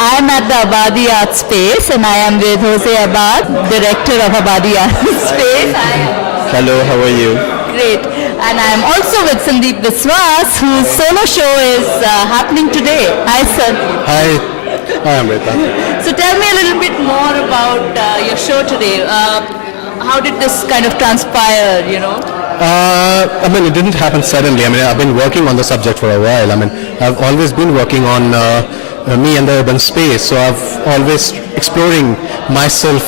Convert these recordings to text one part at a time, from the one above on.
I'm at the Abadi Art Space and I am with Jose Abad, director of Abadi Art Space. Hello, how are you? Great. And I'm also with Sandeep Biswas, whose solo show is happening today. Hi, sir. Hi, Amrita. So tell me a little bit more about your show today. How did this kind of transpire, It didn't happen suddenly. I've been working on the subject for a while. I've always been working on me and the urban space. So I've always exploring myself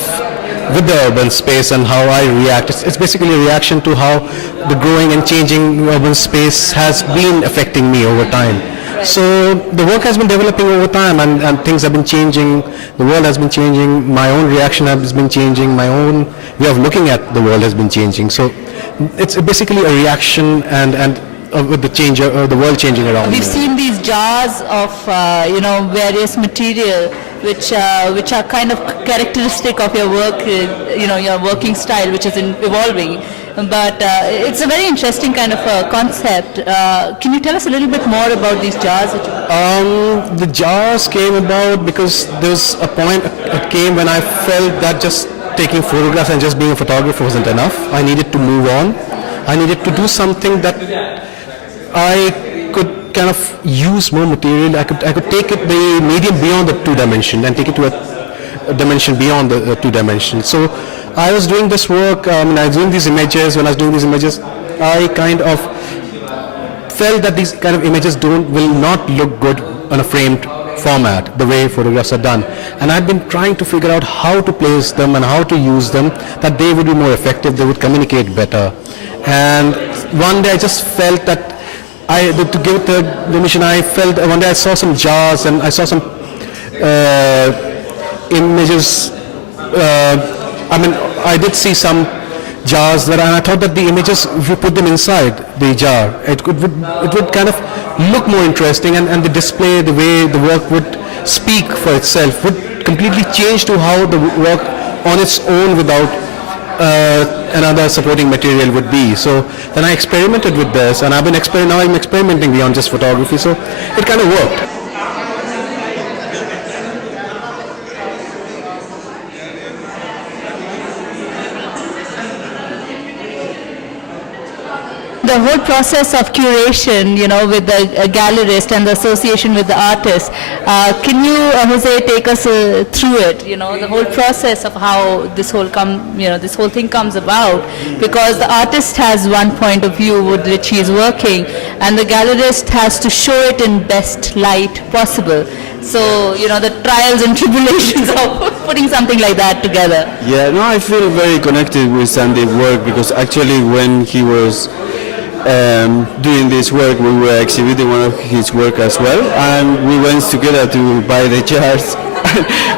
with the urban space and how I react. It's basically a reaction to how the growing and changing urban space has been affecting me over time. So the work has been developing over time and things have been changing, the world has been changing, my own reaction has been changing, my own way of looking at the world has been changing. So it's basically a reaction and with the world changing around me. We've seen these jars of, various material which are kind of characteristic of your work, your working style, which is evolving. But it's a very interesting kind of concept. Can you tell us a little bit more about these jars? The jars came about because there's a point it came when I felt that just taking photographs and just being a photographer wasn't enough. I needed to move on. I needed to do something that I could kind of use more material. I could take the medium beyond the two dimension and take it to a dimension beyond the two dimensions. So I was doing this work, I was doing these images. When I was doing these images, I kind of felt that these kind of images will not look good on a framed format, the way photographs are done. And I've been trying to figure out how to place them and how to use them, that they would be more effective, they would communicate better. And one day I just felt that to give the mission, I felt one day I saw some jars and I saw some images. I did see some jars and I thought that the images, if you put them inside the jar, it would kind of look more interesting, and the display, the way the work would speak for itself, would completely change to how the work on its own without another supporting material would be. So then I experimented with this, and now I'm experimenting beyond just photography, so it kind of worked. The whole process of curation, with the gallerist and the association with the artist, can you, Jose, take us through it? The whole process of how this whole thing comes about, because the artist has one point of view with which he is working, and the gallerist has to show it in best light possible. So, the trials and tribulations of putting something like that together. Yeah, no, I feel very connected with Sandeep's work, because actually when he was doing this work, we were exhibiting one of his work as well, and we went together to buy the jars.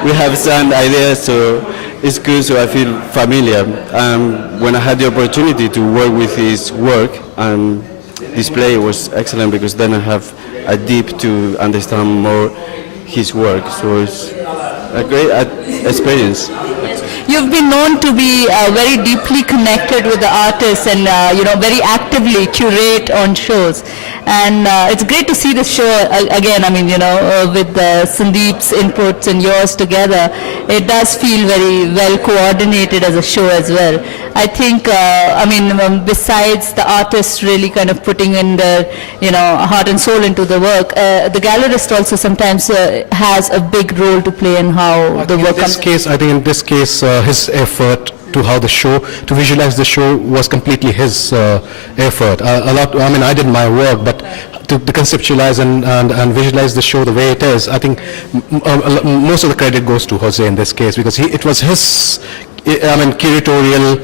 We have some ideas, so it's good, so I feel familiar. When I had the opportunity to work with his work and display, it was excellent, because then I have a deep to understand more his work, so it's a great experience. You've been known to be very deeply connected with the artists and very actively curate on shows, and it's great to see this show again. With Sandeep's inputs and yours together, it does feel very well coordinated as a show as well. I think besides the artists really kind of putting in their heart and soul into the work, the gallerist also sometimes has a big role to play in how the work comes. I think in this case, his effort to how the show, to visualize the show, was completely his effort. I did my work, but to conceptualize and visualize the show the way it is, I think most of the credit goes to Jose in this case, because it was his curatorial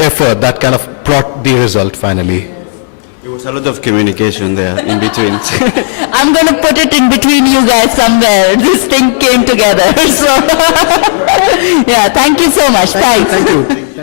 effort that kind of brought the result finally. There was a lot of communication there in between. I'm going to put it in between you guys somewhere. This thing came together. So, yeah, thank you so much. Thanks. Thank you.